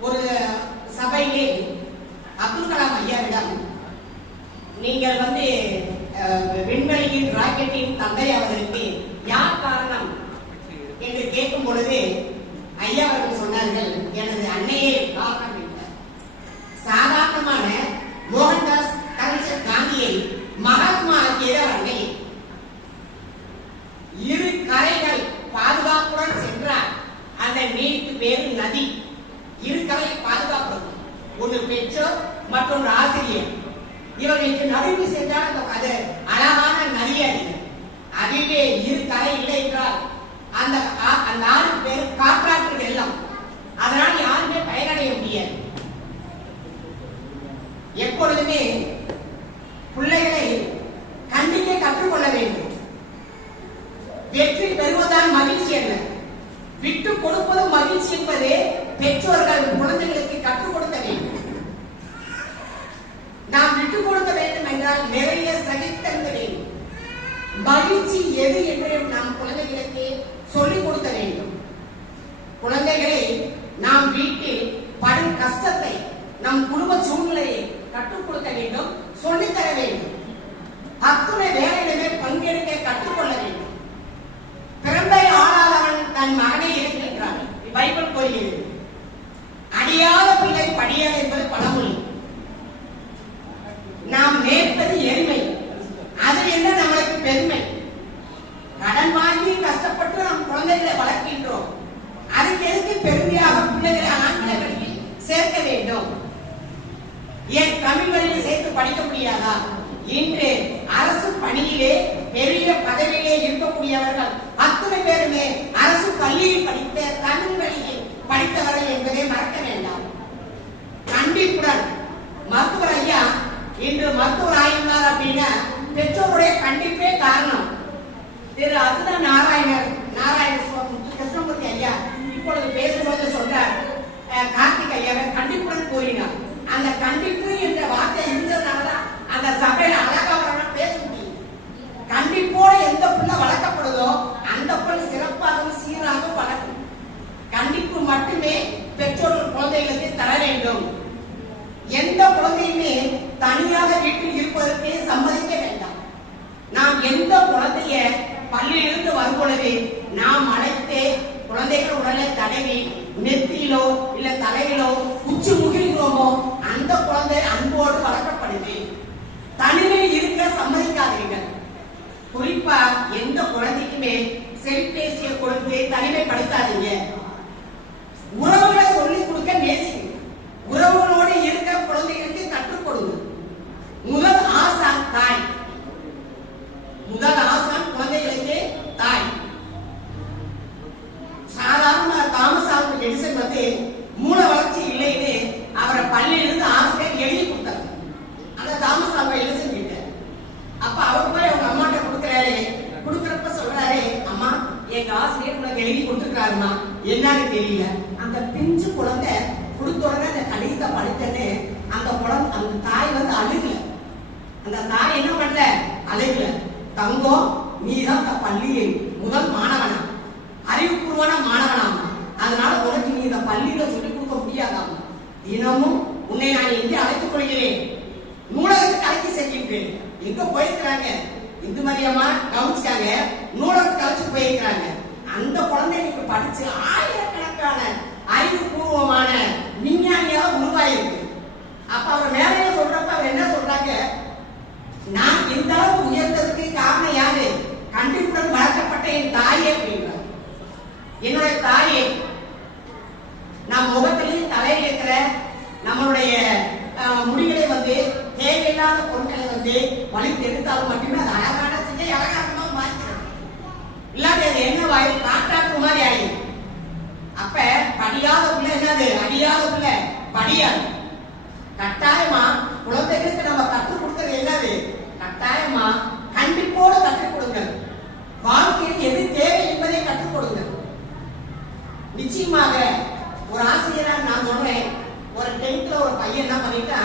ஒரு சபையிலே அப்துல் கலாம் ஐயாவிடம் நீங்கள் வந்து விண்வெளியின் ராக்கெட்டின் தந்தையாவதற்கு யார் காரணம்? என்று கேட்கும் பொழுது ஐயா அவர்கள் சொன்னார்கள் எனது அன்னையே காரணம் பெற்றோர் மற்றொன்று ஆசிரியர். இவர்களுக்கு நடுவில் சென்றால் அது அழகான நதி அதிலே இரு கரை இல்லை என்றால் அந்த அந்த ஆறு பேர் காற்றாற்று வெள்ளம். அதனால் யாருமே பயனடைய முடியாது. எப்பொழுதுமே பிள்ளைகளை கண்டிக்க கற்றுக்கொள்ள வேண்டும். வெற்றி பெறுவதால் மகிழ்ச்சி அல்ல. விட்டு கொடுப்பதும் மகிழ்ச்சி என்பது பெற்றோர்கள் குழந்தைகளுக்கு கற்றுக் கொடுத்த வேண்டும் நாம் விட்டு கொடுக்க வேண்டும் என்றால் நிறைய சகித்தங்க வேண்டும் மகிழ்ச்சி எது என்று நாம் குழந்தைகளுக்கு சொல்லிக் கொடுக்க வேண்டும் குழந்தைகளை நாம் வீட்டில் படும் கஷ்டத்தை நம் குடும்ப சூழ்நிலையை கற்றுக் கொடுக்க சொல்லித்தர சொல்லித் தர வேண்டும். அத்துணை வேலையிலுமே பங்கெடுக்க கற்றுக்கொள்ள வேண்டும். பிறந்தை ஆளாதவன் தன் மகனை இருக்கின்றான் பைபிள் கூறுகிறது அடியாத பிள்ளை படியாது என்பது பழமொழி. நாம் நேர்ப்பது எளிமை அது என்ன நம்மளுக்கு பெருமை? கடன் வாங்கி கஷ்டப்பட்டு நம் குழந்தைகளை வளர்க்கின்றோம். அதுக்கு எதுக்கு பெருமையாக பிள்ளைகளை ஆங்கில வழியில் சேர்க்க வேண்டும்? ஏன் தமிழ் வழியில் சேர்த்து படிக்க முடியாதா? இன்று அரசு பணியிலே பெரிய பதவியிலே இருக்கக்கூடியவர்கள் அத்தனை பேருமே அரசு பள்ளியில் படித்த தமிழ் வழியில் படித்தவர்கள் என்பதை மறக்க வேண்டாம். கண்டிப்புடன் மருத்துவர் ஐயா இன்று மருத்துவர் ஆயிருந்தார் அப்படின்னா பெற்றோருடைய கண்டிப்பே காரணம். திரு அசுத நாராயணர் நாராயண கிருஷ்ணமூர்த்தி ஐயா இப்பொழுது பேசும்போது கண்டிப்போட எந்த பிள்ளை வளர்க்கப்படுதோ அந்த பிள்ளை சிறப்பாகவும் சீராகவும் வளர்க்கும். கண்டிப்பு மட்டுமே பெற்றோர்கள் குழந்தைகளுக்கு தர வேண்டும். எந்த குழந்தையுமே தனியாக வீட்டில் இருப்பதற்கு சம்மதிக்க வேண்டாம். நாம் எந்த குழந்தைய பள்ளியிலிருந்து வரும் பொழுது நாம் அழைத்து குழந்தைகள் உடலை தடவி நெத்தியிலோ இல்ல தலையிலோ உச்சி முகிழ்கிறோமோ அந்த குழந்தை அன்போடு வளர்க்கப்படுது குறிப்பா எந்த குழந்தைக்குமே செல்பேசியை கொடுத்து தனிமைப்படுத்தாதீங்க உறவுகளை சொல்லிக் கொடுக்க நேசிங்க உறவுகளோடு இருக்க குழந்தைகளுக்கு கற்றுக் கொடுங்க முதல் ஆசான் தாய் முதல் ஆசான் குழந்தைகளுக்கு தாய் சாதாரண தாமஸ் ஆல்வா எடிசன் வந்து மூல வளர்ச்சி இல்லைன்னு அவரை பள்ளியிலிருந்து ஆசிரியர் எழுதி கொடுத்தாரு அந்த தாமஸ் ஆல்வா எடிசன் கிட்ட அப்ப அவர் போய் அவங்க அம்மாட்ட கொடுக்குறாரு கொடுக்குறப்ப சொல்றாரு அம்மா எங்க ஆசிரியர் உனக்கு எழுதி கொடுத்துருக்காருமா என்னன்னு தெரியல. அந்த பிஞ்சு குழந்தை கொடுத்த உடனே அந்த கடிதத்தை படித்தனே அந்த குழந்தை அந்த தாய் வந்து அழுகல. அந்த தாய் என்ன பண்ணல? அழுகல. தங்கம் நீ தான் பள்ளியில் முதல் மாணவனா? அறிவுபூர்வமான மாணவனாமா? அதனால உனக்கு நீ இந்த பள்ளியில சொல்லிக் கொடுக்க முடியாதாமா? தினமும் உன்னை நான் எங்கே அழைத்துக் கொள்கிறேன். நூலகத்துக்கு அழைத்து செல்கின்றேன். எங்க போயிருக்கிறாங்க? இந்து மரியம்மா கவனிச்சாங்க நூலகத்துக்கு அழைச்சு போயிருக்கிறாங்க. அந்த குழந்தை இன்னைக்கு படிச்சு ஆயிரக்கணக்கான அறிவுபூர்வமான விஞ்ஞானியாக உருவாயிருக்கு. அப்ப அவர் மேலையில சொல்றப்ப அவர் என்ன சொல்றாங்க? நான் இந்த அளவு உயர்ந்ததுக்கு காரணம் யாரு? கண்டிப்புடன் வளர்க்கப்பட்ட என் தாயே அப்படின்றார் என்னுடைய தாயே நம் முகத்திலையும் தலையில் இருக்கிற நம்மளுடைய முடிகளை வந்து தேவையில்லாத பொருட்களை வந்து வழி தெரிந்தாலும் மட்டுமே அது அழகான இல்லாத என்ன வாயு காட்டாற்று மாதிரி ஆயி. அப்ப படியாத பிள்ளை என்னது? அடியாத பிள்ளை. படியாது. கட்டாயமா குழந்தைகளுக்கு நம்ம கற்றுக் கொடுக்கறது என்னது? கட்டாயமா கண்டிப்போடு கற்றுக் கொடுங்கள். வாழ்க்கையில் எது தேவை என்பதை கற்றுக் கொடுங்கள். நிச்சயமாக ஒரு ஆசிரியராக நான் சொல்றேன். ஒரு டென்த்ல ஒரு பையன் என்ன பண்ணிட்டா